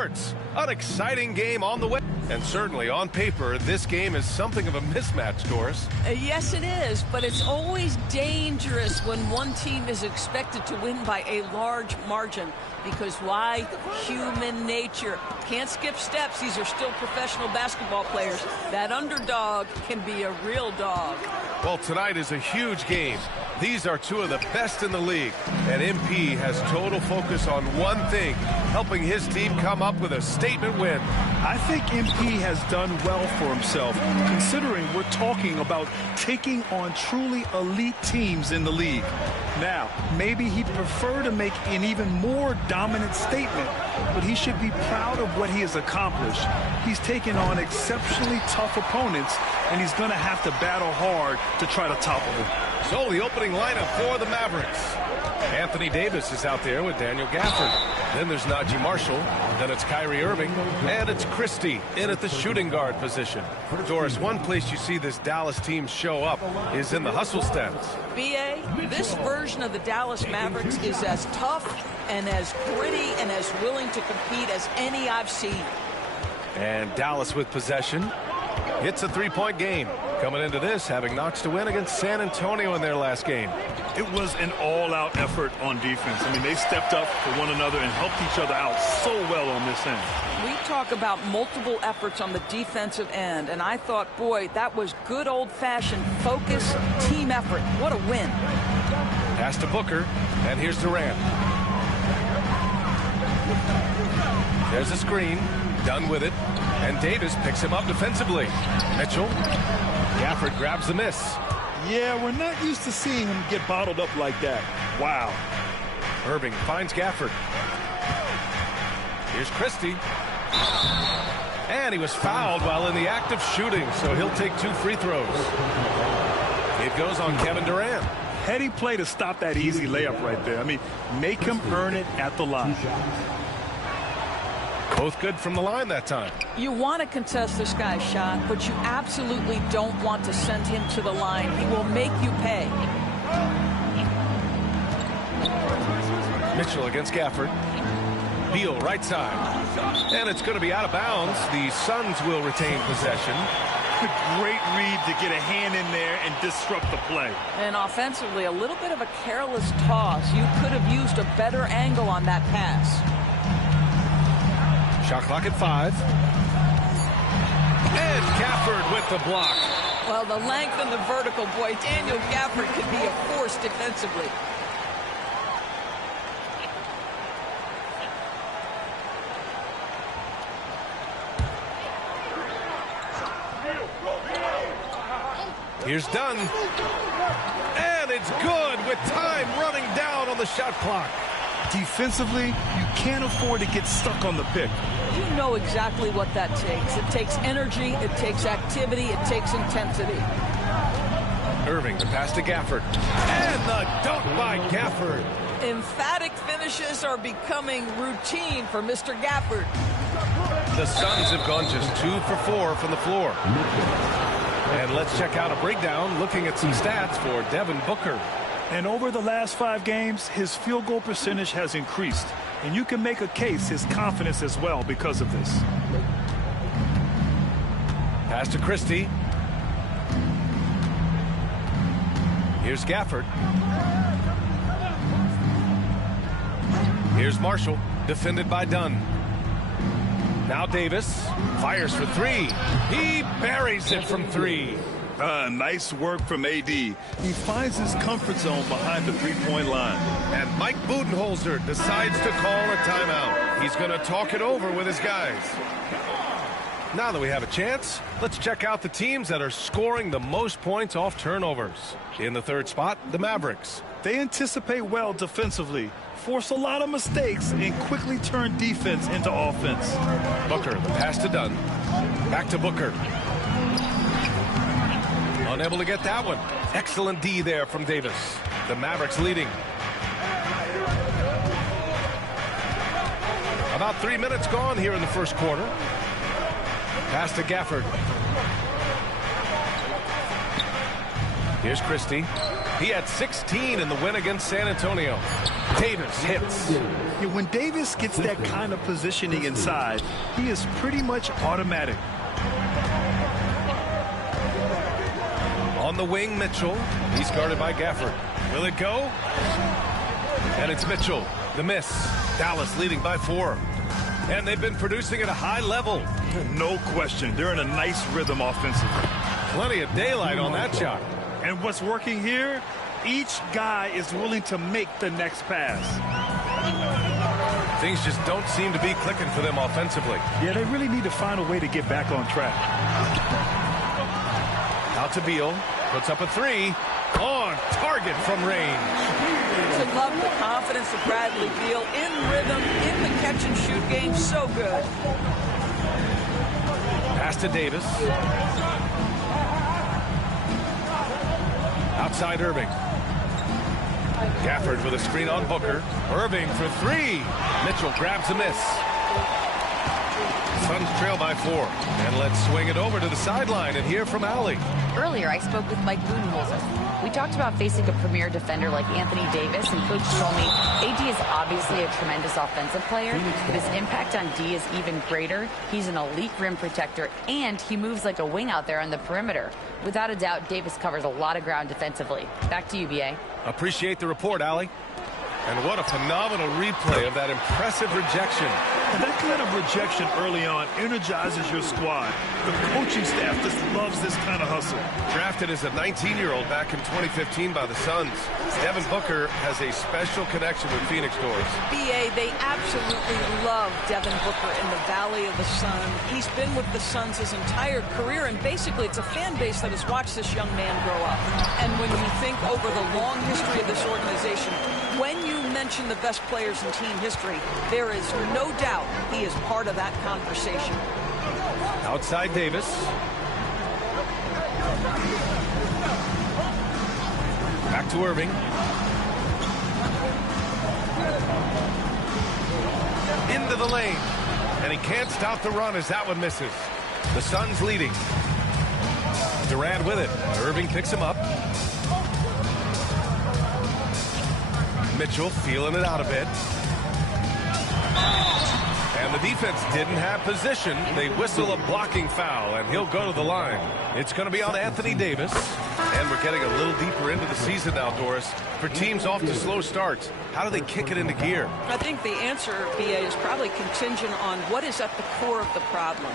sports. An exciting game on the way. And certainly on paper, this game is something of a mismatch, Doris. Yes, it is, but it's always dangerous when one team is expected to win by a large margin. Because why? Human nature. Can't skip steps. These are still professional basketball players. That underdog can be a real dog. Well, tonight is a huge game. These are two of the best in the league. And MP has total focus on one thing, helping his team come up with a statement win. I think MP has done well for himself, considering we're talking about taking on truly elite teams in the league. Now, maybe he'd prefer to make an even more dominant statement, but he should be proud of what he has accomplished. He's taken on exceptionally tough opponents, and he's going to have to battle hard to try to topple them. So the opening lineup for the Mavericks. Anthony Davis is out there with Daniel Gafford. Then there's Najee Marshall. Then it's Kyrie Irving. And it's Christie in at the shooting guard position. Doris, one place you see this Dallas team show up is in the hustle stats. B.A., this version of the Dallas Mavericks is as tough and as gritty and as willing to compete as any I've seen. And Dallas with possession. It's a three-point game. Coming into this, having notched a win against San Antonio in their last game. It was an all-out effort on defense. I mean, they stepped up for one another and helped each other out so well on this end. We talk about multiple efforts on the defensive end, and I thought, boy, that was good old-fashioned focus, team effort. What a win. Pass to Booker, and here's Durant. There's a screen, done with it, and Davis picks him up defensively. Mitchell, Gafford grabs the miss. Yeah, we're not used to seeing him get bottled up like that. Wow. Irving finds Gafford. Here's Christie. And he was fouled while in the act of shooting, so he'll take 2 free throws. It goes on Kevin Durant. Heady play to stop that easy layup right there. I mean, make him earn it at the line. Both good from the line that time. You want to contest this guy's shot, but you absolutely don't want to send him to the line. He will make you pay. Mitchell against Gafford. Beal right side. And it's going to be out of bounds. The Suns will retain possession. Great read to get a hand in there and disrupt the play. And offensively, a little bit of a careless toss. You could have used a better angle on that pass. Shot clock at 5. And Gafford with the block. Well, the length and the vertical, boy, Daniel Gafford could be a force defensively. Here's Dunn. And it's good with time running down on the shot clock. Defensively, you can't afford to get stuck on the pick. You know exactly what that takes. It takes energy, it takes activity, it takes intensity. Irving, the pass to Gafford. And the dunk by Gafford. Emphatic finishes are becoming routine for Mr. Gafford. The Suns have gone just 2 for 4 from the floor. And let's check out a breakdown looking at some stats for Devin Booker. And over the last 5 games, his field goal percentage has increased. And you can make a case his confidence as well because of this. Pass to Christie. Here's Gafford. Here's Marshall, defended by Dunn. Now Davis fires for 3. He buries it from 3. Nice work from AD. He finds his comfort zone behind the three-point line. And Mike Budenholzer decides to call a timeout. He's going to talk it over with his guys. Now that we have a chance, let's check out the teams that are scoring the most points off turnovers. In the third spot, the Mavericks. They anticipate well defensively, force a lot of mistakes, and quickly turn defense into offense. Booker, the pass to Dunn. Back to Booker. Unable to get that one. Excellent D there from Davis. The Mavericks leading. About 3 minutes gone here in the first quarter. Pass to Gafford. Here's Christie. He had 16 in the win against San Antonio. Davis hits. Yeah, when Davis gets that kind of positioning inside, he is pretty much automatic. On the wing, Mitchell. He's guarded by Gafford. Will it go? And it's Mitchell. The miss. Dallas leading by 4. And they've been producing at a high level. No question. They're in a nice rhythm offensively. Plenty of daylight on that shot. And what's working here? Each guy is willing to make the next pass. Things just don't seem to be clicking for them offensively. Yeah, they really need to find a way to get back on track. Out to Beal. Puts up a 3. On target from range. To love the confidence of Bradley Beal in rhythm, in the catch-and-shoot game. So good. Pass to Davis. Outside Irving. Gafford with a screen on Booker. Irving for 3. Mitchell grabs a miss. Suns trail by 4. And let's swing it over to the sideline and hear from Allie. Earlier, I spoke with Mike Budenholzer. We talked about facing a premier defender like Anthony Davis, and Coach told me AD is obviously a tremendous offensive player, but his impact on D is even greater. He's an elite rim protector, and he moves like a wing out there on the perimeter. Without a doubt, Davis covers a lot of ground defensively. Back to you, B.A. Appreciate the report, Allie. And what a phenomenal replay of that impressive rejection. And that kind of rejection early on energizes your squad. The coaching staff just loves this kind of hustle. Drafted as a 19-year-old back in 2015 by the Suns, Devin Booker has a special connection with Phoenix Doors. BA, they absolutely love Devin Booker in the Valley of the Sun. He's been with the Suns his entire career, and basically it's a fan base that has watched this young man grow up. And when you think over the long history of this organization, when you mention the best players in team history, there is no doubt he is part of that conversation. Outside Davis. Back to Irving. Into the lane. And he can't stop the run as that one misses. The Suns leading. Durant with it. Irving picks him up. Mitchell feeling it out a bit. And the defense didn't have position. They whistle a blocking foul, and he'll go to the line. It's going to be on Anthony Davis. And we're getting a little deeper into the season now, Doris. For teams off to slow starts, how do they kick it into gear? I think the answer, BA, is probably contingent on what is at the core of the problem.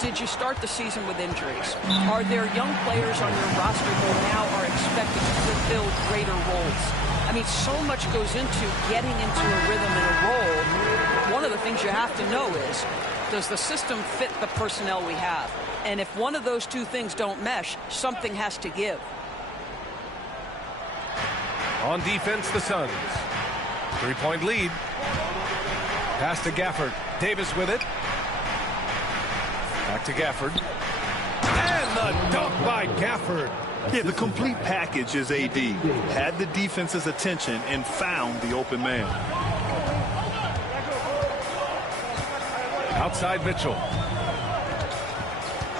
Did you start the season with injuries? Are there young players on your roster who now are expected to fulfill greater roles? I mean, so much goes into getting into a rhythm and a role. One of the things you have to know is, does the system fit the personnel we have? And if one of those two things don't mesh, something has to give. On defense, the Suns. 3-point lead. Pass to Gafford. Davis with it. Back to Gafford. And the dunk by Gafford. Yeah, the complete package is AD. Had the defense's attention and found the open man. Outside Mitchell.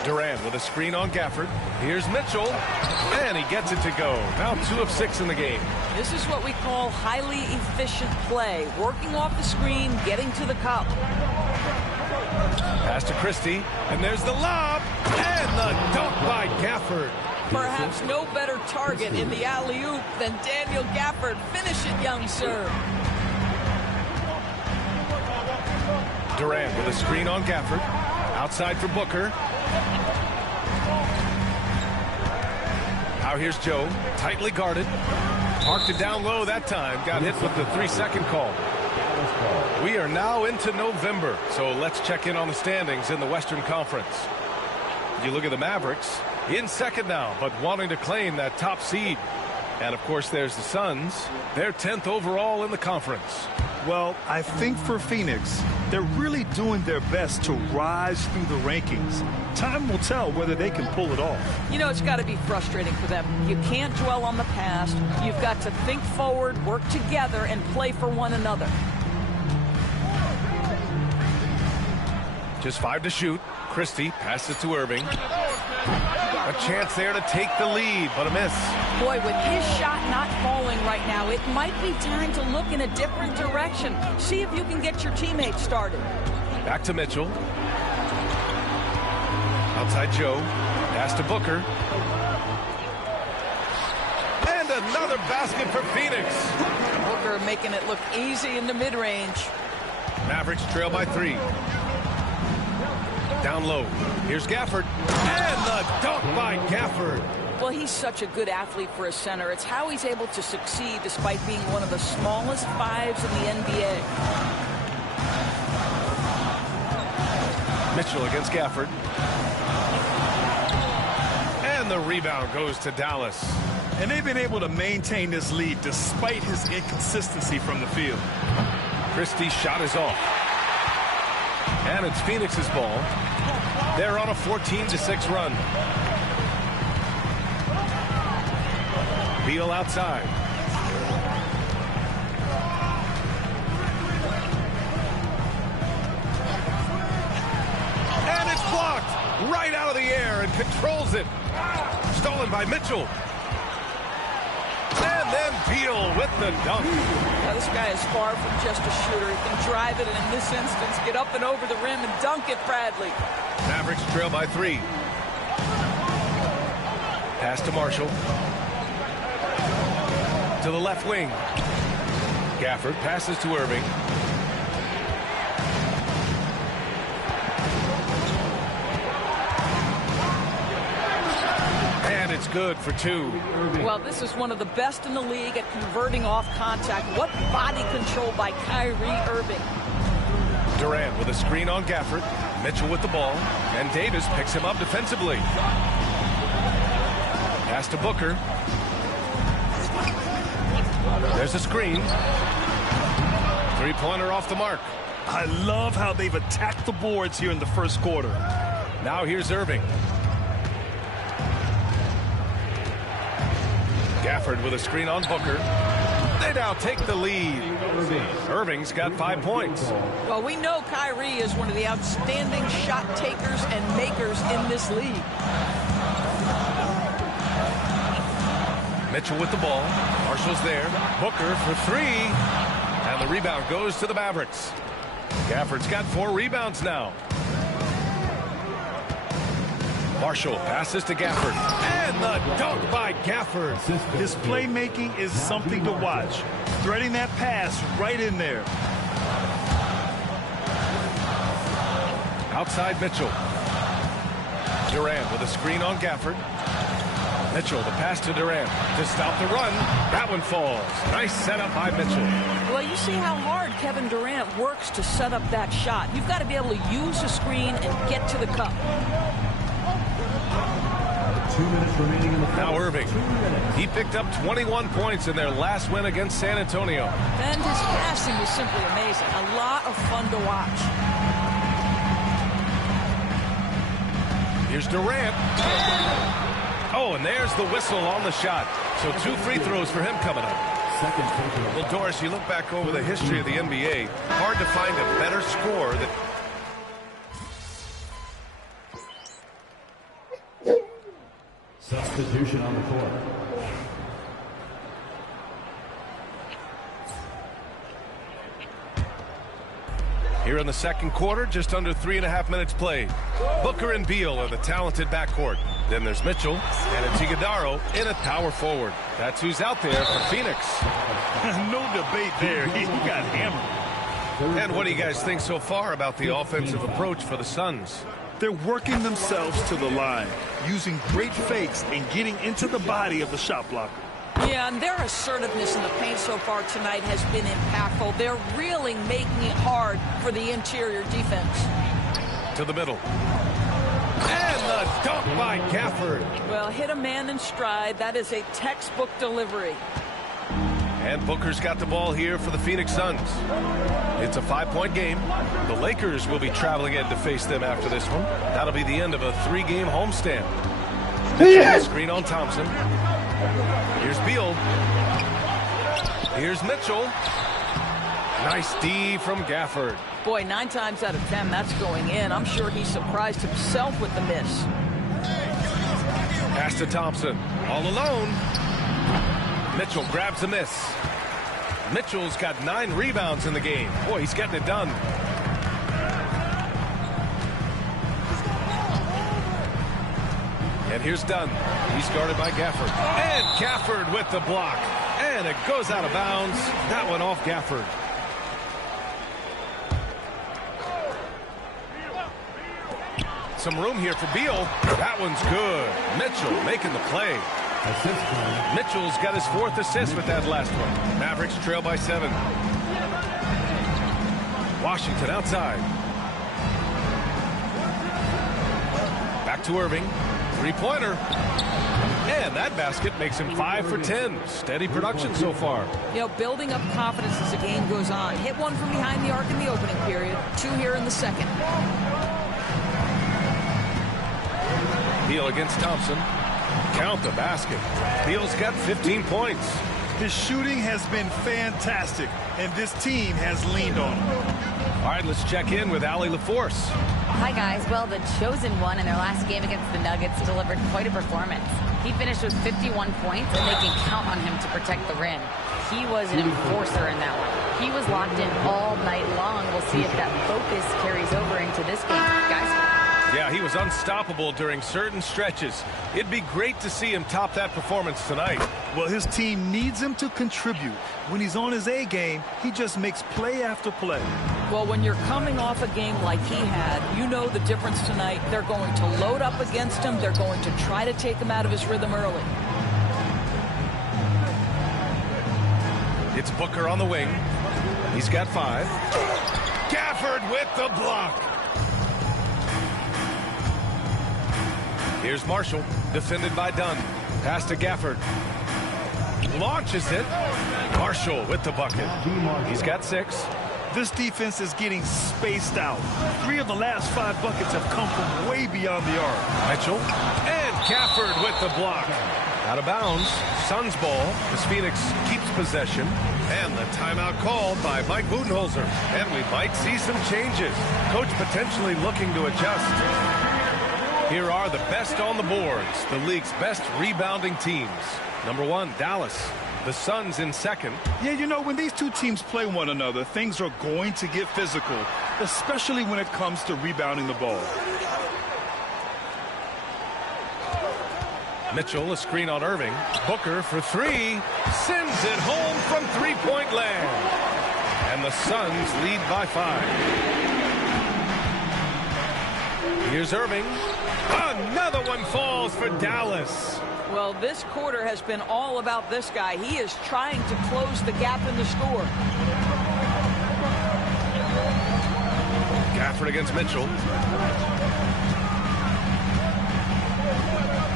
Durant with a screen on Gafford. Here's Mitchell. And he gets it to go. Now 2 of 6 in the game. This is what we call highly efficient play. Working off the screen, getting to the cup. Pass to Christie. And there's the lob. And the dunk by Gafford. Perhaps no better target in the alley-oop than Daniel Gafford. Finish it, young sir. Durant with a screen on Gafford. Outside for Booker. Now here's Joe. Tightly guarded. Parked it down low that time. Got hit with the 3-second call. We are now into November, so let's check in on the standings in the Western Conference. You look at the Mavericks. In second now, but wanting to claim that top seed. And, of course, there's the Suns. They're 10th overall in the conference. Well, I think for Phoenix, they're really doing their best to rise through the rankings. Time will tell whether they can pull it off. You know, it's got to be frustrating for them. You can't dwell on the past. You've got to think forward, work together, and play for one another. Just 5 to shoot. Christie passes to Irving. A chance there to take the lead, but a miss. Boy, with his shot not falling right now, it might be time to look in a different direction. See if you can get your teammates started. Back to Mitchell. Outside Joe. Pass to Booker. And another basket for Phoenix. Booker making it look easy in the mid-range. Mavericks trail by 3. Down low. Here's Gafford. And the dunk by Gafford. Well, he's such a good athlete for a center. It's how he's able to succeed despite being one of the smallest fives in the NBA. Mitchell against Gafford. And the rebound goes to Dallas. And they've been able to maintain this lead despite his inconsistency from the field. Christie's shot is off. And it's Phoenix's ball. They're on a 14-6 run. Beal outside. And it's blocked right out of the air and controls it. Stolen by Mitchell. And then Beal with the dunk. Now, this guy is far from just a shooter. He can drive it and in this instance get up and over the rim and dunk it, Bradley. Mavericks trail by 3. Pass to Marshall. To the left wing. Gafford passes to Irving. And it's good for 2. Well, this is one of the best in the league at converting off contact. What body control by Kyrie Irving. Durant with a screen on Gafford. Mitchell with the ball. And Davis picks him up defensively. Pass to Booker. There's a screen. Three-pointer off the mark. I love how they've attacked the boards here in the first quarter. Now here's Irving. Gafford with a screen on Booker. They now take the lead. Irving's got 5 points. Well, we know Kyrie is one of the outstanding shot takers and makers in this league. Mitchell with the ball. Marshall's there. Booker for 3. And the rebound goes to the Mavericks. Gafford's got 4 rebounds now. Marshall passes to Gafford. And the dunk by Gafford. His playmaking is something to watch. Threading that pass right in there. Outside Mitchell. Durant with a screen on Gafford. Mitchell, the pass to Durant to stop the run. That one falls. Nice setup by Mitchell. Well, you see how hard Kevin Durant works to set up that shot. You've got to be able to use the screen and get to the cup. 2 minutes remaining in the fourth. Now Irving. He picked up 21 points in their last win against San Antonio. And his passing was simply amazing. A lot of fun to watch. Here's Durant. Oh, and there's the whistle on the shot. So 2 free throws for him coming up. Well, Doris, you look back over the history of the NBA, hard to find a better score than... Substitution on the court. Here in the second quarter, just under 3.5 minutes played. Booker and Beal are the talented backcourt. Then there's Mitchell and it's Iguodala in at power forward. That's who's out there for Phoenix. No debate there. He got hammered. And what do you guys think so far about the offensive approach for the Suns? They're working themselves to the line, using great fakes and getting into the body of the shot blocker. Yeah, and their assertiveness in the paint so far tonight has been impactful. They're really making it hard for the interior defense. To the middle. And the dunk by Gafford. Well, hit a man in stride. That is a textbook delivery. And Booker's got the ball here for the Phoenix Suns. It's a 5-point game. The Lakers will be traveling in to face them after this one. That'll be the end of a 3-game homestand. Screen on Thompson. Here's Beal. Here's Mitchell. Nice D from Gafford. Boy, 9 times out of 10, that's going in. I'm sure he surprised himself with the miss. Pass to Thompson. All alone. Mitchell grabs a miss. Mitchell's got 9 rebounds in the game. Boy, he's getting it done. And here's Dunn. He's guarded by Gafford. And Gafford with the block. And it goes out of bounds. That one off Gafford. Some room here for Beal. That one's good. Mitchell making the play. Mitchell's got his 4th assist with that last one. Mavericks trail by 7. Washington outside. Back to Irving. 3-pointer. And that basket makes him 5 for 10. Steady production so far. You know, building up confidence as the game goes on. Hit one from behind the arc in the opening period. 2 here in the second. Beal against Thompson. Count the basket. Beal's got 15 points. His shooting has been fantastic, and this team has leaned on him. All right, let's check in with Allie LaForce. Hi, guys. Well, the chosen one in their last game against the Nuggets delivered quite a performance. He finished with 51 points, and they can count on him to protect the rim. He was an enforcer in that one. He was locked in all night long. We'll see if that focus carries over into this game. Guys? Yeah, he was unstoppable during certain stretches. It'd be great to see him top that performance tonight. Well, his team needs him to contribute. When he's on his A game, he just makes play after play. Well, when you're coming off a game like he had, you know the difference tonight. They're going to load up against him. They're going to try to take him out of his rhythm early. It's Booker on the wing. He's got 5. Gafford with the block. Here's Marshall, defended by Dunn. Pass to Gafford. Launches it. Marshall with the bucket. He's got 6. This defense is getting spaced out. 3 of the last 5 buckets have come from way beyond the arc. Mitchell and Gafford with the block. Out of bounds. Suns ball as Phoenix keeps possession. And the timeout called by Mike Budenholzer. And we might see some changes. Coach potentially looking to adjust. Here are the best on the boards, the league's best rebounding teams. Number 1, Dallas. The Suns in second. Yeah, you know, when these two teams play one another, things are going to get physical, especially when it comes to rebounding the ball. Mitchell, a screen on Irving. Booker for 3. Sends it home from 3-point land. And the Suns lead by 5. Here's Irving. Another one falls for Dallas. Well, this quarter has been all about this guy. He is trying to close the gap in the score. Gafford against Mitchell.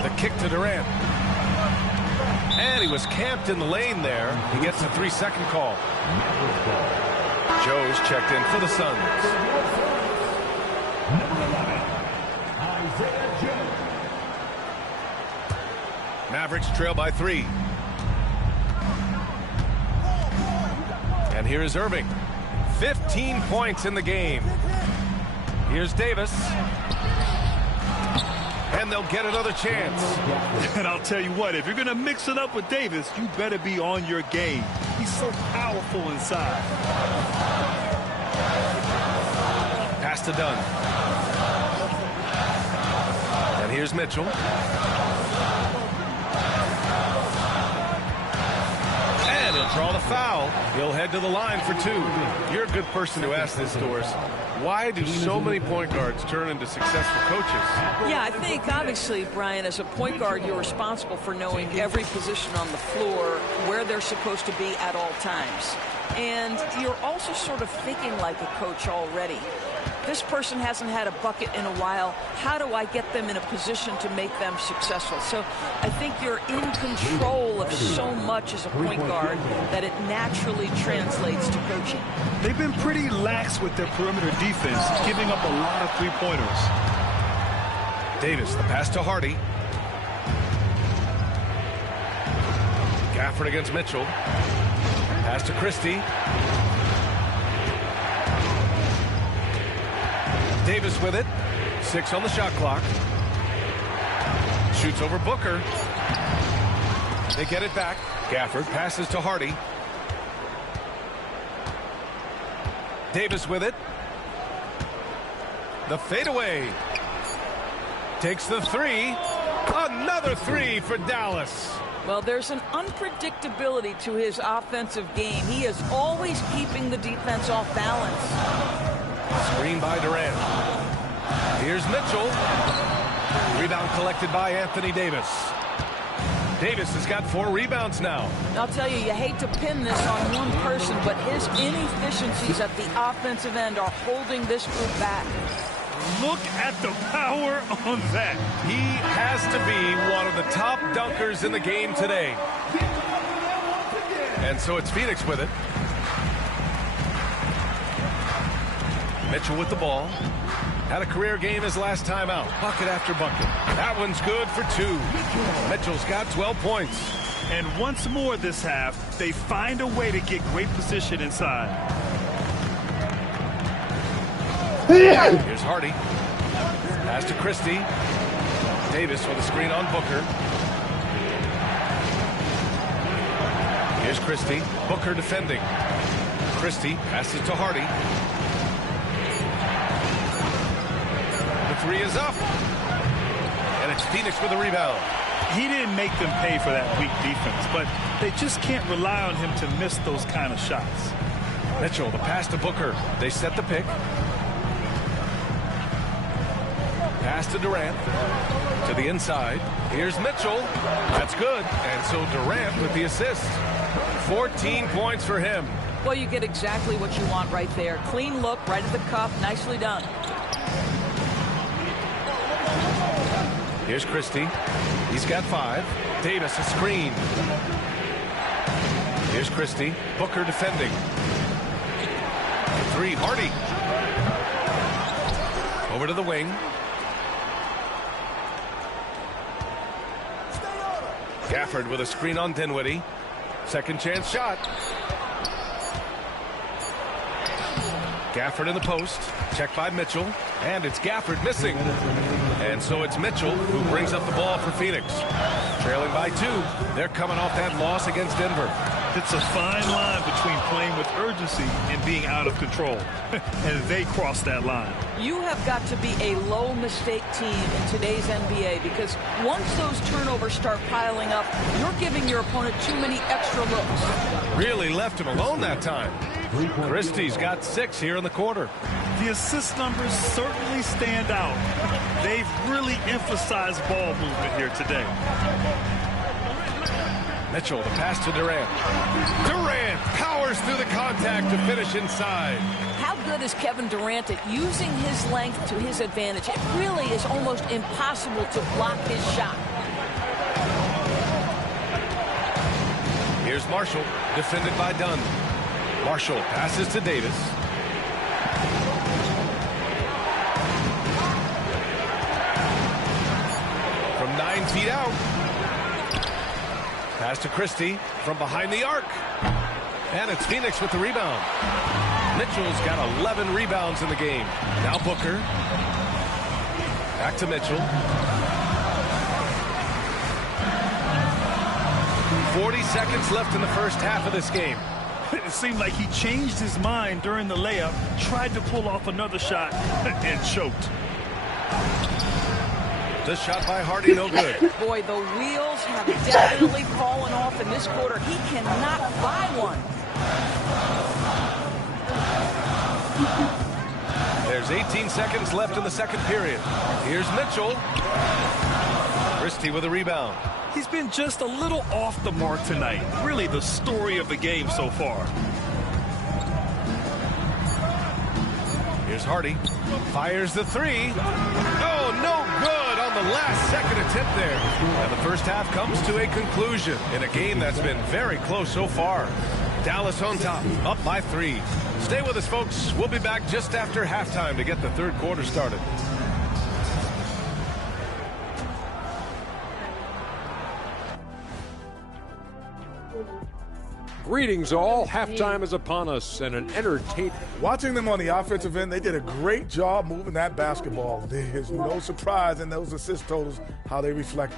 The kick to Durant. And he was camped in the lane there. He gets a 3-second call. Joe's checked in for the Suns. Mavericks trail by 3. And here is Irving. 15 points in the game. Here's Davis. And they'll get another chance. And I'll tell you what, if you're going to mix it up with Davis, you better be on your game. He's so powerful inside. Pass to Dunn. And here's Mitchell. And he'll draw the foul. He'll head to the line for 2. You're a good person to ask this, Doris. Why do so many point guards turn into successful coaches? Yeah, I think obviously, Brian, as a point guard, you're responsible for knowing every position on the floor, where they're supposed to be at all times. And you're also sort of thinking like a coach already. This person hasn't had a bucket in a while. How do I get them in a position to make them successful? So I think you're in control of so much as a point guard that it naturally translates to coaching. They've been pretty lax with their perimeter defense, giving up a lot of 3-pointers. Davis, the pass to Hardy. Gafford against Mitchell. Pass to Christie. Davis with it. 6 on the shot clock. Shoots over Booker. They get it back. Gafford passes to Hardy. Davis with it. The fadeaway. Takes the three. Another three for Dallas. Well, there's an unpredictability to his offensive game. He is always keeping the defense off balance. Screen by Durant. Here's Mitchell. Rebound collected by Anthony Davis. Davis has got 4 rebounds now. I'll tell you, you hate to pin this on one person, but his inefficiencies at the offensive end are holding this group back. Look at the power on that. He has to be one of the top dunkers in the game today. And so it's Phoenix with it. Mitchell with the ball. Had a career game his last time out. Bucket after bucket. That one's good for 2. Mitchell's got 12 points. And once more this half, they find a way to get great position inside. Here's Hardy. Pass to Christie. Davis with a screen on Booker. Here's Christie. Booker defending. Christie passes to Hardy. The 3 is up. And it's Phoenix with the rebound. He didn't make them pay for that weak defense, but they just can't rely on him to miss those kind of shots. Mitchell, the pass to Booker. They set the pick. Pass to Durant. To the inside. Here's Mitchell. That's good. And so Durant with the assist. 14 points for him. Well, you get exactly what you want right there. Clean look, right at the cuff. Nicely done. Here's Christie. He's got 5. Davis a screen. Here's Christie. Booker defending. 3, Hardy. Over to the wing. Gafford with a screen on Dinwiddie. Second chance shot. Gafford in the post. Checked by Mitchell. And it's Gafford missing. And so it's Mitchell who brings up the ball for Phoenix. Trailing by 2. They're coming off that loss against Denver. It's a fine line between playing with urgency and being out of control. And they cross that line. You have got to be a low mistake team in today's NBA, because once those turnovers start piling up, you're giving your opponent too many extra looks. Really left him alone that time. Christie's got 6 here in the quarter. The assist numbers certainly stand out. They've really emphasized ball movement here today. Mitchell, the pass to Durant. Durant powers through the contact to finish inside. How good is Kevin Durant at using his length to his advantage? It really is almost impossible to block his shot. Here's Marshall, defended by Dunn. Marshall passes to Davis. From 9 feet out. Pass to Christie from behind the arc. And it's Phoenix with the rebound. Mitchell's got 11 rebounds in the game. Now Booker. Back to Mitchell. 40 seconds left in the first half of this game. It seemed like he changed his mind during the layup, tried to pull off another shot, and choked. The shot by Hardy, no good. Boy, the wheels have definitely fallen off in this quarter. He cannot buy one. There's 18 seconds left in the second period. Here's Mitchell. Christie with a rebound. He's been just a little off the mark tonight. Really the story of the game so far. Here's Hardy. Fires the 3. Oh, no good on the last second attempt there. And the first half comes to a conclusion in a game that's been very close so far. Dallas on top, up by 3. Stay with us, folks. We'll be back just after halftime to get the third quarter started. Greetings all. Halftime is upon us and an entertaining. Watching them on the offensive end, they did a great job moving that basketball. There's no surprise in those assist totals, how they reflect.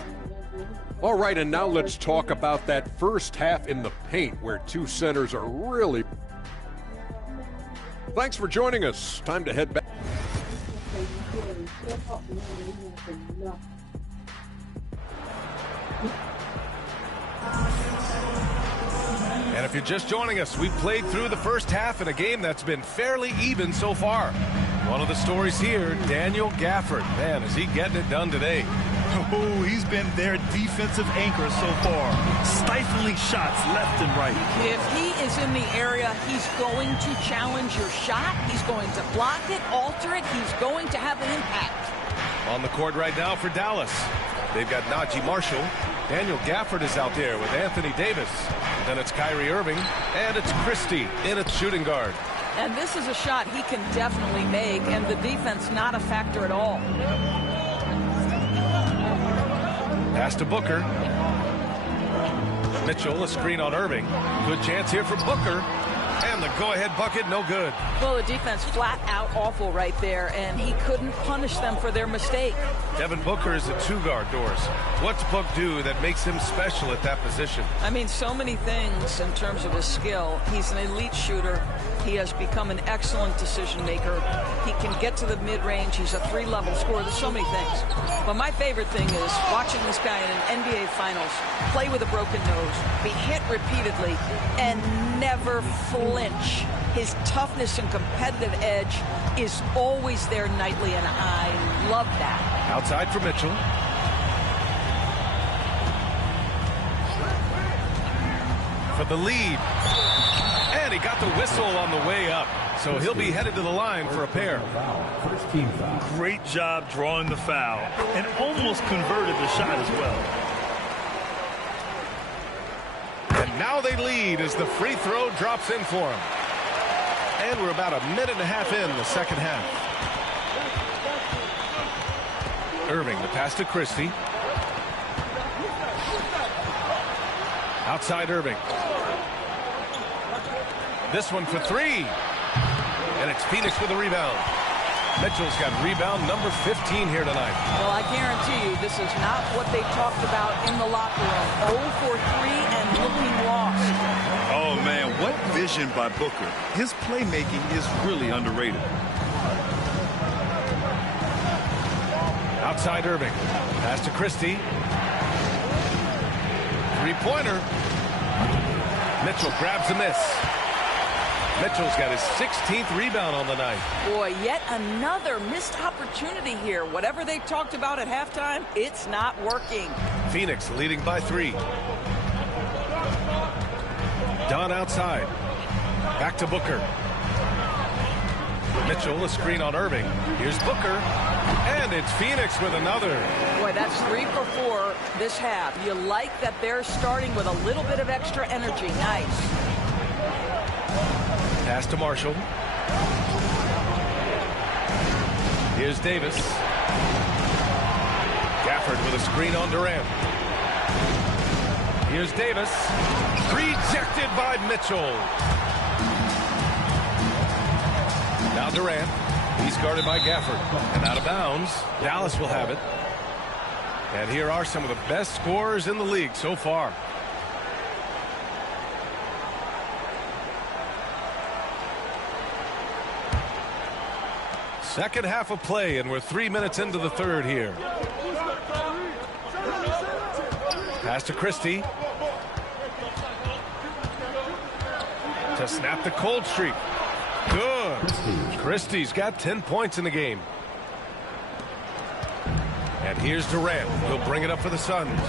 All right, and now let's talk about that first half in the paint where two centers are really. Thanks for joining us. Time to head back. And if you're just joining us, we've played through the first half in a game that's been fairly even so far. One of the stories here, Daniel Gafford. Man, is he getting it done today. Oh, he's been their defensive anchor so far. Stifling shots left and right. If he is in the area, he's going to challenge your shot. He's going to block it, alter it. He's going to have an impact. On the court right now for Dallas. They've got Najee Marshall. Daniel Gafford is out there with Anthony Davis. Then it's Kyrie Irving, and it's Christie in at shooting guard. And this is a shot he can definitely make, and the defense not a factor at all. Pass to Booker. Mitchell, a screen on Irving. Good chance here for Booker. And the go-ahead bucket, no good. Well, the defense flat out awful right there, and he couldn't punish them for their mistake. Devin Booker is a two-guard, Doris. What's Book do that makes him special at that position? I mean, so many things in terms of his skill. He's an elite shooter. He has become an excellent decision maker. He can get to the mid-range. He's a three-level scorer. There's so many things. But my favorite thing is watching this guy in an NBA Finals play with a broken nose, be hit repeatedly, and never flinch. His toughness and competitive edge is always there nightly, and I love that. Outside for Mitchell. For the lead. And he got the whistle on the way up. So he'll be headed to the line for a pair. First team foul. Great job drawing the foul and almost converted the shot as well. And now they lead as the free throw drops in for him. And we're about a minute and a half in the second half. Irving, the pass to Christie. Outside Irving. This one for three. And it's Phoenix with a rebound. Mitchell's got rebound number 15 here tonight. Well, I guarantee you this is not what they talked about in the locker room. 0 for 3 and looking lost. Oh, man, what vision by Booker. His playmaking is really underrated. Outside Irving. Pass to Christie. Three-pointer. Mitchell grabs a miss. Mitchell's got his 16th rebound on the night. Boy, yet another missed opportunity here. Whatever they talked about at halftime, it's not working. Phoenix leading by 3. Dunn outside. Back to Booker. Mitchell, a screen on Irving. Here's Booker. And it's Phoenix with another. Boy, that's 3 for 4 this half. You like that they're starting with a little bit of extra energy. Nice. Pass to Marshall. Here's Davis. Gafford with a screen on Durant. Here's Davis. Rejected by Mitchell. Now Durant. He's guarded by Gafford. And out of bounds. Dallas will have it. And here are some of the best scorers in the league so far. Second half of play, and we're 3 minutes into the third here. Pass to Christie. To snap the cold streak. Good. Christie's got 10 points in the game. And here's Durant. He'll bring it up for the Suns.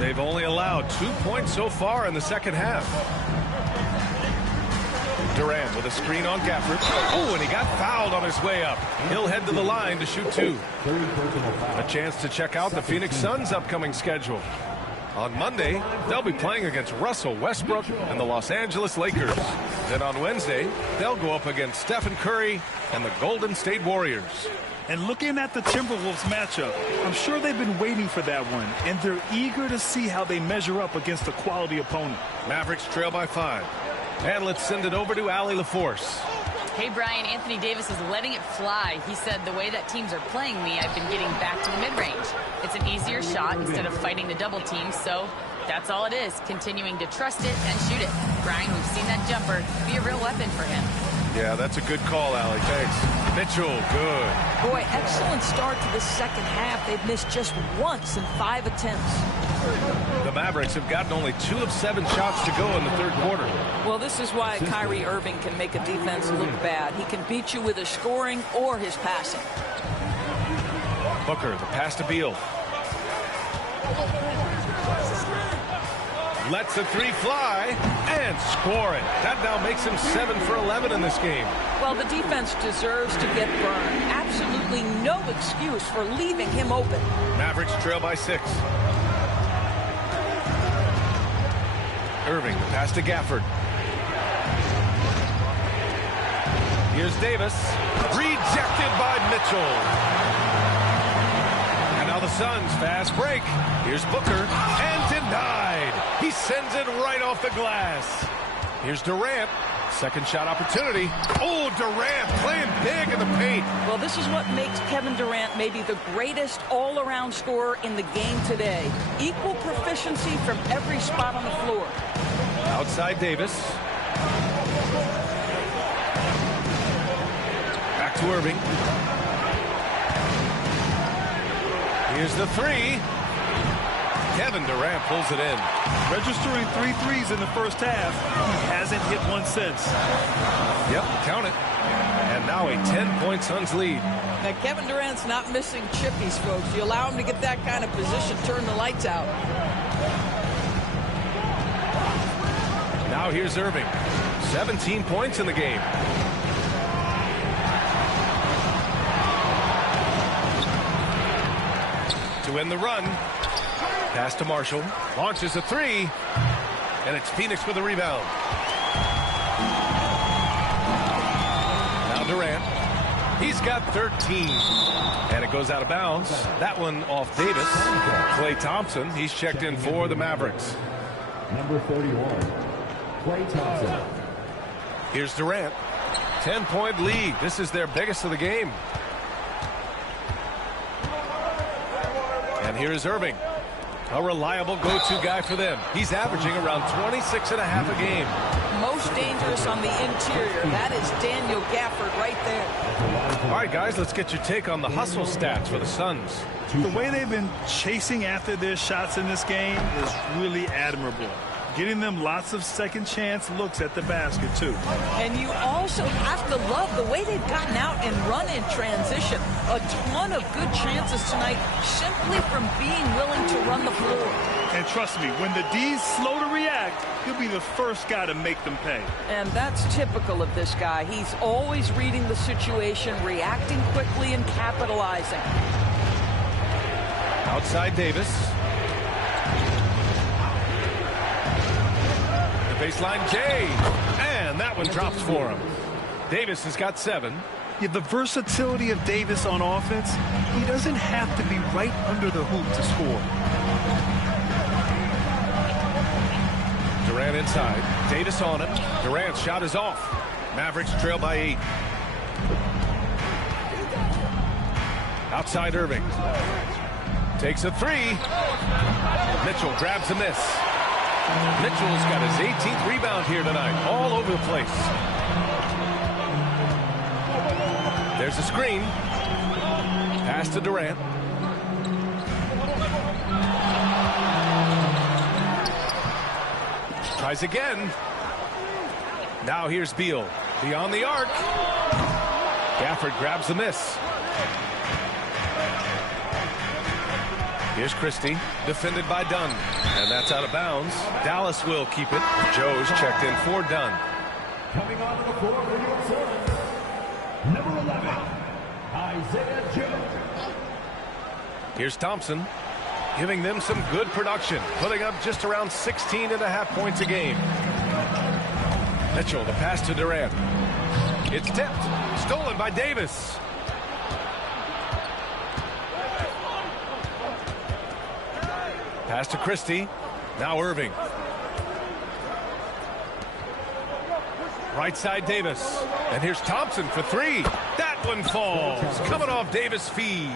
They've only allowed 2 points so far in the second half. Durant with a screen on Gafford. Oh, and he got fouled on his way up. He'll head to the line to shoot 2. A chance to check out the Phoenix Suns' upcoming schedule. On Monday, they'll be playing against Russell Westbrook and the Los Angeles Lakers. Then on Wednesday, they'll go up against Stephen Curry and the Golden State Warriors. And looking at the Timberwolves matchup, I'm sure they've been waiting for that one, and they're eager to see how they measure up against a quality opponent. Mavericks trail by 5. And let's send it over to Allie LaForce. Hey, Brian, Anthony Davis is letting it fly. He said, the way that teams are playing me, I've been getting back to the mid-range. It's an easier shot instead of fighting the double team, so that's all it is, continuing to trust it and shoot it. Brian, we've seen that jumper be a real weapon for him. Yeah, that's a good call, Allie. Thanks. Mitchell, good. Boy, excellent start to the second half. They've missed just once in 5 attempts. The Mavericks have gotten only 2 of 7 shots to go in the third quarter. Well, this is why Kyrie Irving can make a defense look bad. He can beat you with his scoring or his passing. Booker, the pass to Beal. Lets the 3 fly and score it. That now makes him 7 for 11 in this game. Well, the defense deserves to get burned. Absolutely no excuse for leaving him open. Mavericks trail by 6. Irving, the pass to Gafford. Here's Davis. Rejected by Mitchell. And now the Suns fast break. Here's Booker and denied. He sends it right off the glass. Here's Durant. Second shot opportunity. Oh, Durant playing big in the paint. Well, this is what makes Kevin Durant maybe the greatest all-around scorer in the game today. Equal proficiency from every spot on the floor. Outside Davis. Back to Irving. Here's the 3. Kevin Durant pulls it in. Registering 3 threes in the first half. He hasn't hit one since. Yep, count it. And now a 10-point Suns lead. Now, Kevin Durant's not missing chippies, folks. You allow him to get that kind of position, turn the lights out. Now here's Irving. 17 points in the game. To end the run. Pass to Marshall. Launches a 3. And it's Phoenix with a rebound. Now Durant. He's got 13. And it goes out of bounds. That one off Davis. Klay Thompson. He's checked in for the Mavericks. Number 31, Klay Thompson. Here's Durant. 10-point lead. This is their biggest of the game. And here is Irving. A reliable go-to guy for them. He's averaging around 26.5 a game. Most dangerous on the interior. That is Daniel Gafford right there. All right, guys, let's get your take on the hustle stats for the Suns. The way they've been chasing after their shots in this game is really admirable. Getting them lots of second chance looks at the basket, too. And you also have to love the way they've gotten out and run in transition. A ton of good chances tonight simply from being willing to run the floor. And trust me, when the D's slow to react, he'll be the first guy to make them pay. And that's typical of this guy. He's always reading the situation, reacting quickly, and capitalizing. Outside Davis. Baseline Jay, and that one drops for him. Davis has got 7. Yeah, the versatility of Davis on offense, he doesn't have to be right under the hoop to score. Durant inside. Davis on it. Durant's shot is off. Mavericks trail by 8. Outside Irving. Takes a 3. Mitchell grabs a miss. Mitchell's got his 18th rebound here tonight, all over the place. There's a screen. Pass to Durant. Tries again. Now here's Beal. Beyond the arc. Gafford grabs the miss. Here's Christie, defended by Dunn. And that's out of bounds. Dallas will keep it. Joe's checked in for Dunn. Coming onto the floor for your Suns, number 11, Isaiah Joe. Here's Thompson, giving them some good production, putting up just around 16.5 points a game. Mitchell, the pass to Durant. It's tipped, stolen by Davis. Pass to Christie. Now Irving. Right side Davis. And here's Thompson for three. That one falls. Coming off Davis' feed.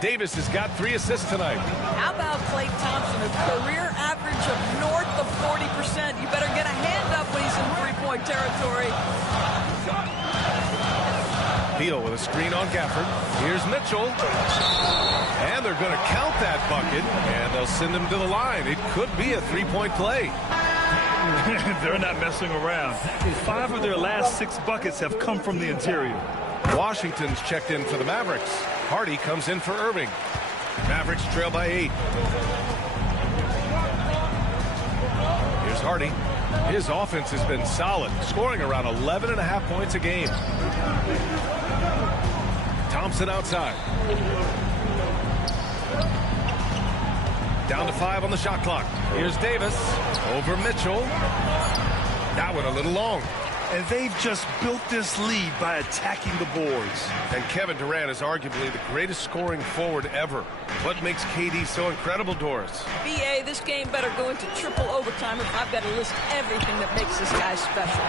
Davis has got 3 assists tonight. How about Klay Thompson, a career average of north of 40%? You better get a hand up when he's in three-point territory. Beal with a screen on Gafford. Here's Mitchell. And they're going to count that bucket, and they'll send him to the line. It could be a three-point play. They're not messing around. 5 of their last 6 buckets have come from the interior. Washington's checked in for the Mavericks. Hardy comes in for Irving. Mavericks trail by 8. Here's Hardy. His offense has been solid, scoring around 11.5 points a game. Thompson outside. Down to 5 on the shot clock. Here's Davis over Mitchell. That one a little long. And they've just built this lead by attacking the boards. And Kevin Durant is arguably the greatest scoring forward ever. What makes KD so incredible, Doris? BA, this game better go into triple overtime if I've got to list everything that makes this guy special.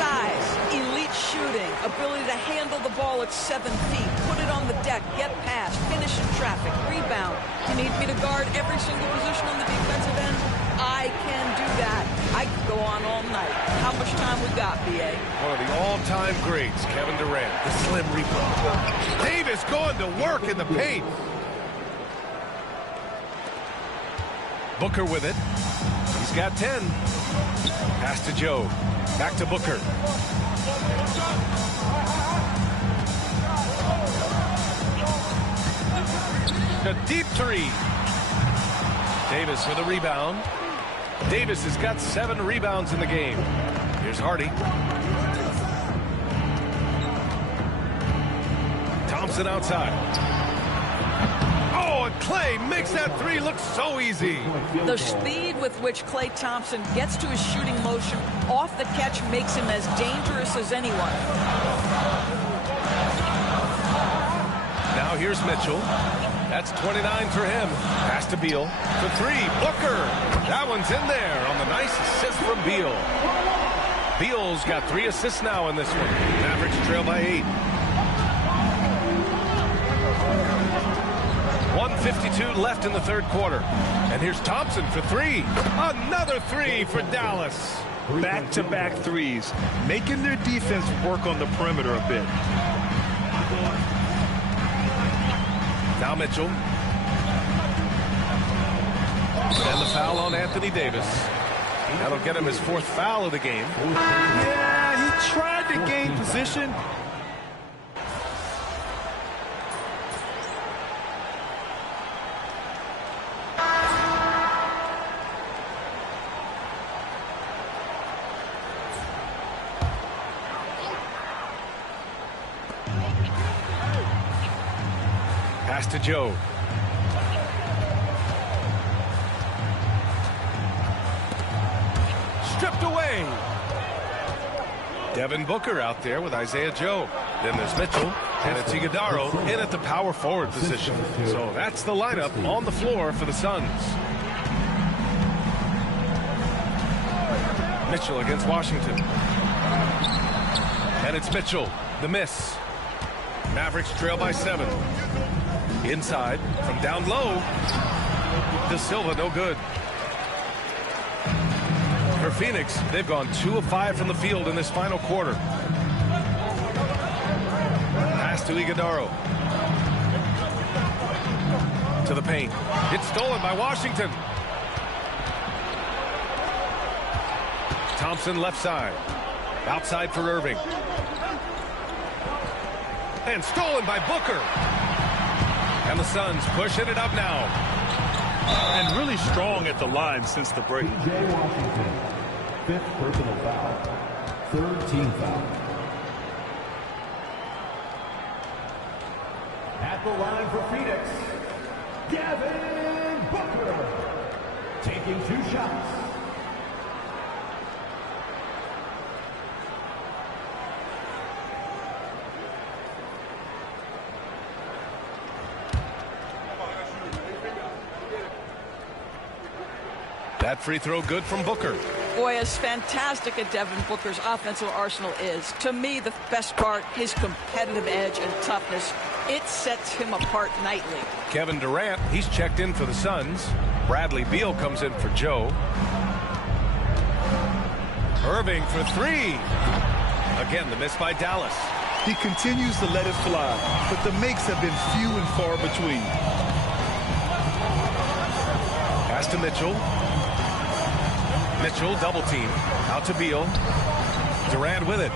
Size, elite shooting, ability to handle the ball at 7 feet, put it on the deck, get past, finish in traffic, rebound. You need me to guard every single position on the defensive end? I can do that. I could go on all night. How much time we got, BA? One of the all-time greats, Kevin Durant, the Slim Reaper. Davis going to work in the paint. Booker with it. He's got 10. Pass to Joe. Back to Booker. A deep three. Davis with a rebound. Davis has got 7 rebounds in the game. Here's Hardy. Thompson outside. Oh, and Klay makes that 3 look so easy. The speed with which Klay Thompson gets to his shooting motion off the catch makes him as dangerous as anyone. Now here's Mitchell. That's 29 for him. Pass to Beal. For 3, Booker. That one's in there on the nice assist from Beal. Beal's got 3 assists now in this one. Mavericks trail by 8. 1:52 left in the third quarter. And here's Thompson for 3. Another 3 for Dallas. Back-to-back threes, making their defense work on the perimeter a bit. Now Mitchell. And the foul on Anthony Davis. That'll get him his 4th foul of the game. Yeah, he tried to gain position. Pass to Joe. Stripped away. Devin Booker out there with Isaiah Joe. Then there's Mitchell, and it's Iguodala in at the power forward position. So that's the lineup on the floor for the Suns. Mitchell against Washington. And it's Mitchell, the miss. Mavericks trail by 7. Inside, from down low. De Silva, no good. For Phoenix, they've gone 2 of 5 from the field in this final quarter. Pass to Iguodala. To the paint. It's stolen by Washington. Thompson left side. Outside for Irving. And stolen by Booker. And the Suns pushing it up now. And really strong at the line since the break. P.J. Washington, 5th personal foul, 3rd team foul. At the line for Phoenix, Devin Booker, taking 2 shots. That free throw good from Booker. Boy, as fantastic as Devin Booker's offensive arsenal is, to me the best part, his competitive edge and toughness. It sets him apart nightly. Kevin Durant, he's checked in for the Suns. Bradley Beal comes in for Joe. Irving for three. Again, the miss by Dallas. He continues to let it fly, but the makes have been few and far between. Pass to Mitchell. Mitchell double team. Out to Beal. Durant with it.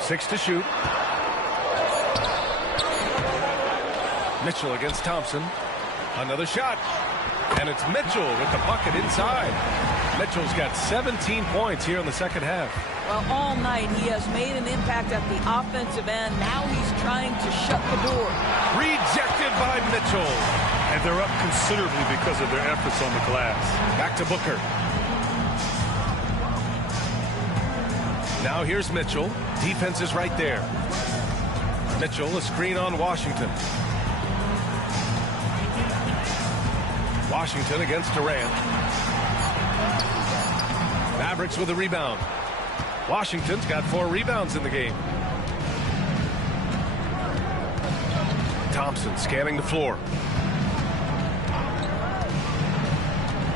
6 to shoot. Mitchell against Thompson. Another shot. And it's Mitchell with the bucket inside. Mitchell's got 17 points here in the second half. Well, all night he has made an impact at the offensive end. Now he's trying to shut the door. Rejected by Mitchell. And they're up considerably because of their efforts on the glass. Back to Booker. Now here's Mitchell. Defense is right there. Mitchell, a screen on Washington. Washington against Durant. Mavericks with a rebound. Washington's got 4 rebounds in the game. Thompson scanning the floor.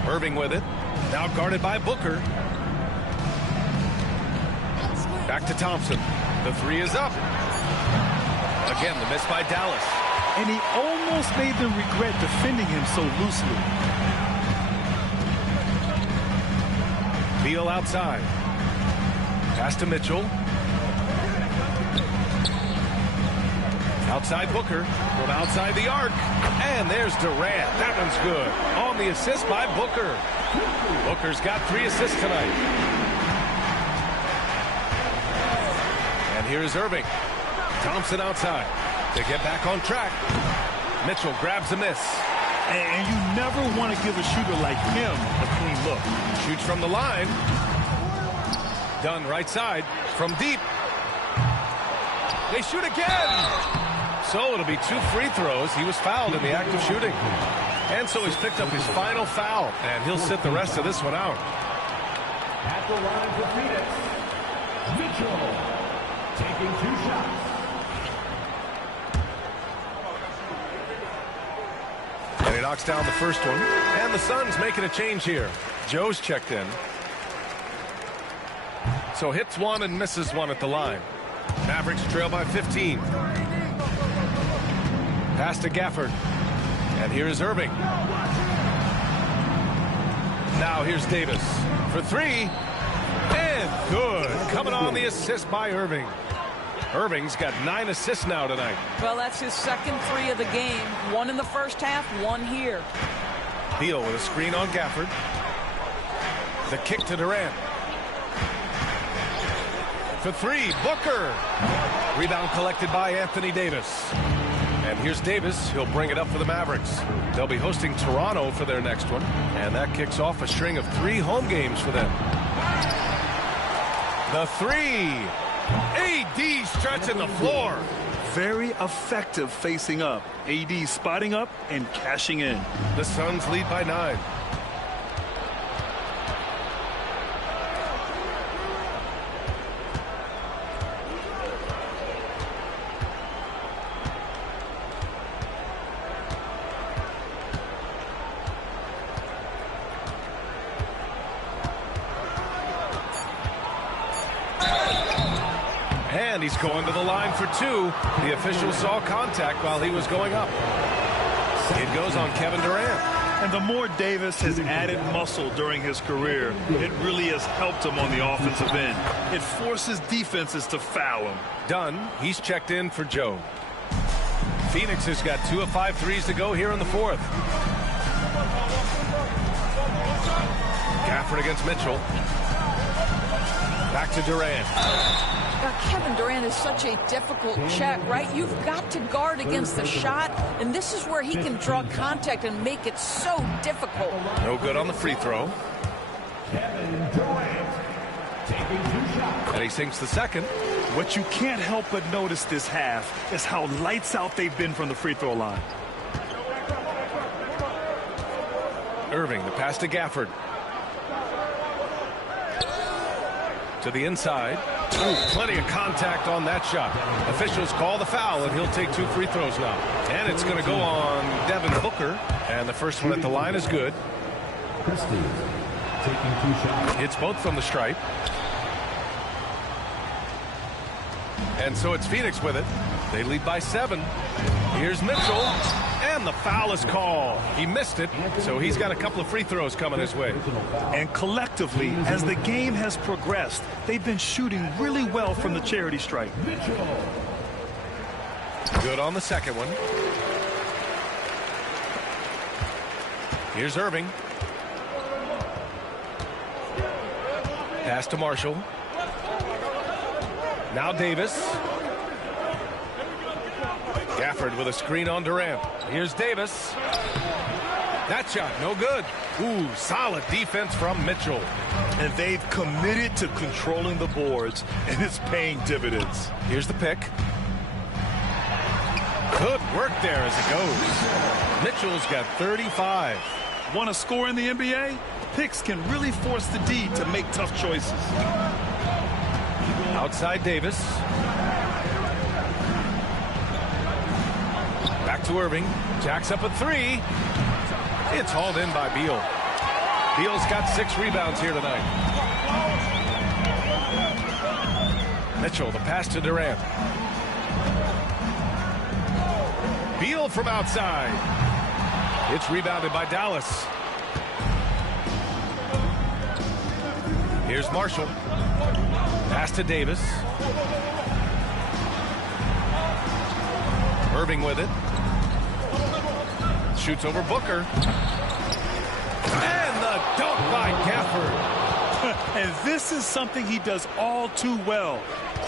Irving with it. Now guarded by Booker. Back to Thompson. The three is up. Again, the miss by Dallas. And he almost made them regret defending him so loosely. Beal outside. Pass to Mitchell. Outside Booker. From outside the arc. And there's Durant. That one's good. On the assist by Booker. Booker's got 3 assists tonight. And here's Irving. Thompson outside. To get back on track. Mitchell grabs a miss. And you never want to give a shooter like him a clean look. Shoots from the line. Dunn right side from deep. They shoot again. So it'll be 2 free throws. He was fouled in the act of shooting. And so he's picked up his final foul. And he'll sit the rest of this one out. At the line for Phoenix, Mitchell taking 2 shots. And he knocks down the first one. And the Suns making a change here. Joe's checked in. So hits 1 and misses 1 at the line. Mavericks trail by 15. Pass to Gafford. And here's Irving. Now here's Davis for 3. And good. Coming on the assist by Irving. Irving's got 9 assists now tonight. Well, that's his second 3 of the game. 1 in the first half, 1 here. Beal with a screen on Gafford. The kick to Durant. For 3, Booker. Rebound collected by Anthony Davis. And here's Davis. He'll bring it up for the Mavericks. They'll be hosting Toronto for their next one. And that kicks off a string of 3 home games for them. The 3. AD stretching the floor. Very effective facing up. AD spotting up and cashing in. The Suns lead by 9. And he's going to the line for 2. The official saw contact while he was going up. It goes on Kevin Durant. And the more Davis has added muscle during his career, it really has helped him on the offensive end. It forces defenses to foul him. Dunn, he's checked in for Joe. Phoenix has got 2 of 5 threes to go here in the 4th. Gafford against Mitchell. Back to Durant. Kevin Durant is such a difficult check, right? You've got to guard against the shot, and this is where he can draw contact and make it so difficult. No good on the free throw. Kevin Durant taking 2 shots. And he sinks the second. What you can't help but notice this half is how lights out they've been from the free throw line. Irving, the pass to Gafford. To the inside. Ooh, plenty of contact on that shot. Officials call the foul, and he'll take 2 free throws now. And it's going to go on Devin Booker. And the first one at the line is good. Christie taking 2 shots. Hits both from the stripe. And so it's Phoenix with it. They lead by 7. Here's Mitchell. And the foul is called. He missed it, so he's got a couple of free throws coming his way. And collectively, as the game has progressed, they've been shooting really well from the charity stripe. Good on the second one. Here's Irving. Pass to Marshall. Now Davis. Gafford with a screen on Durant. Here's Davis. That shot, no good. Ooh, solid defense from Mitchell. And they've committed to controlling the boards, and it's paying dividends. Here's the pick. Good work there as it goes. Mitchell's got 35. Want to score in the NBA? Picks can really force the D to make tough choices. Outside Davis. Back to Irving. Jacks up a 3. It's hauled in by Beal. Beal's got 6 rebounds here tonight. Mitchell, the pass to Durant. Beal from outside. It's rebounded by Dallas. Here's Marshall. Pass to Davis. Irving with it. Shoots over Booker. And the dunk by Gafford. And this is something he does all too well.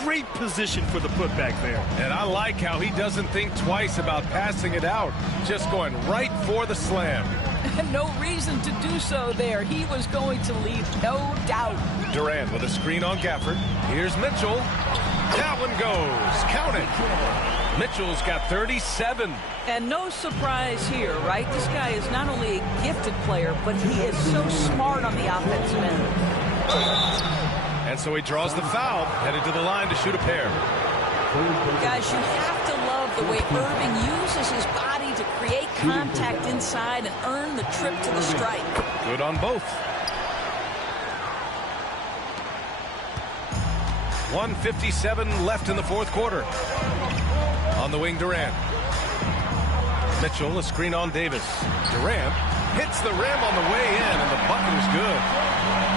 Great position for the putback there. And I like how he doesn't think twice about passing it out. Just going right for the slam. No reason to do so there. He was going to leave, no doubt. Durant with a screen on Gafford. Here's Mitchell. That one goes. Count it. Mitchell's got 37. And no surprise here, right? This guy is not only a gifted player, but he is so smart on the offensive end. And so he draws the foul, headed to the line to shoot a pair. Guys, you have to love the way Irving uses his body to create contact inside and earn the trip to the stripe. Good on both. 1:57 left in the fourth quarter. On the wing, Durant. Mitchell, a screen on Davis. Durant hits the rim on the way in, and the bucket is good.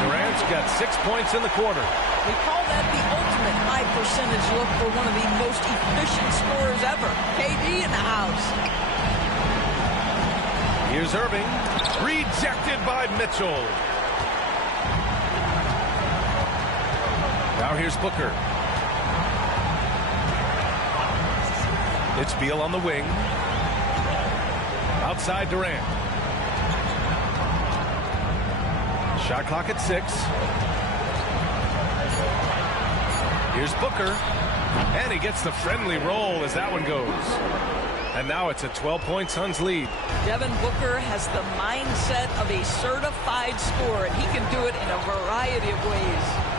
Durant's got 6 points in the quarter. We call that the ultimate high percentage look for one of the most efficient scorers ever. KD in the house. Here's Irving. Rejected by Mitchell. Now here's Booker. It's Beal on the wing. Outside Durant. Shot clock at 6. Here's Booker. And he gets the friendly roll as that one goes. And now it's a 12-point Suns lead. Devin Booker has the mindset of a certified scorer, and he can do it in a variety of ways.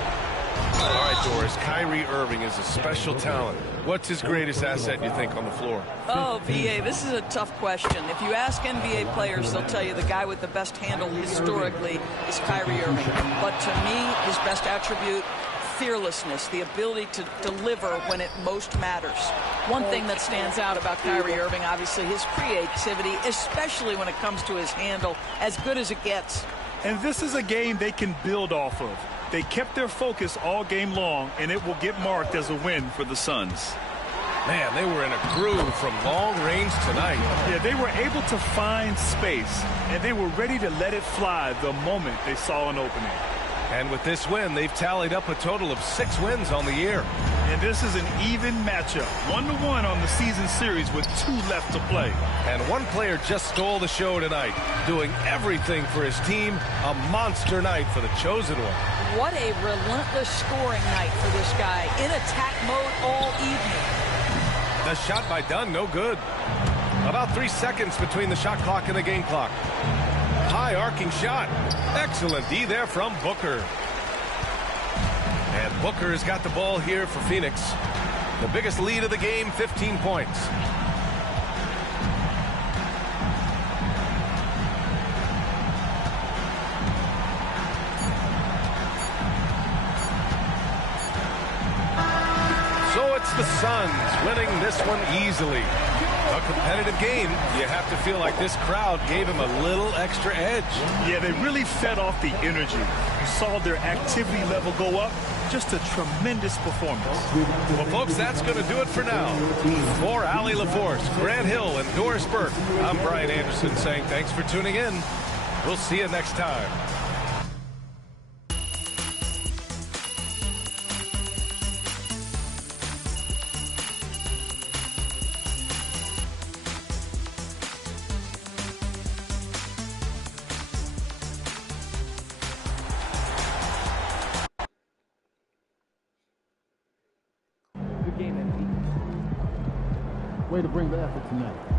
All right, Doris, Kyrie Irving is a special talent. What's his greatest asset, you think, on the floor? Oh, VA, this is a tough question. If you ask NBA players, they'll tell you the guy with the best handle historically is Kyrie Irving. But to me, his best attribute, fearlessness, the ability to deliver when it most matters. One thing that stands out about Kyrie Irving, obviously, his creativity, especially when it comes to his handle, as good as it gets. And this is a game they can build off of. They kept their focus all game long, and it will get marked as a win for the Suns. Man, they were in a groove from long range tonight. Yeah, they were able to find space, and they were ready to let it fly the moment they saw an opening. And with this win, they've tallied up a total of 6 wins on the year. And this is an even matchup, 1-1 on the season series with 2 left to play. And one player just stole the show tonight, doing everything for his team. A monster night for the chosen one. What a relentless scoring night for this guy. In attack mode all evening. The shot by Dunn, no good. About 3 seconds between the shot clock and the game clock. High arcing shot. Excellent D there from Booker. And Booker has got the ball here for Phoenix. The biggest lead of the game, 15 points. So it's the Suns winning this one easily. A competitive game. You have to feel like this crowd gave him a little extra edge. Yeah, they really fed off the energy. You saw their activity level go up. Just a tremendous performance. Well, folks, that's going to do it for now. For Allie LaForce, Grant Hill, and Doris Burke, I'm Brian Anderson saying thanks for tuning in. We'll see you next time. Way to bring the effort tonight.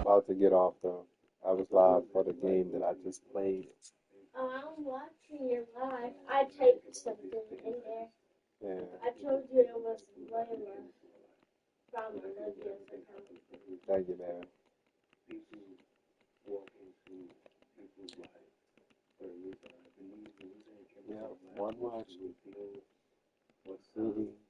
About to get off though. I was live for the game that I just played. Oh, I'm watching your live. I typed something in there. Yeah. I told you it was Layla from Olivia's account. Thank you, man. Yeah, one watch. City.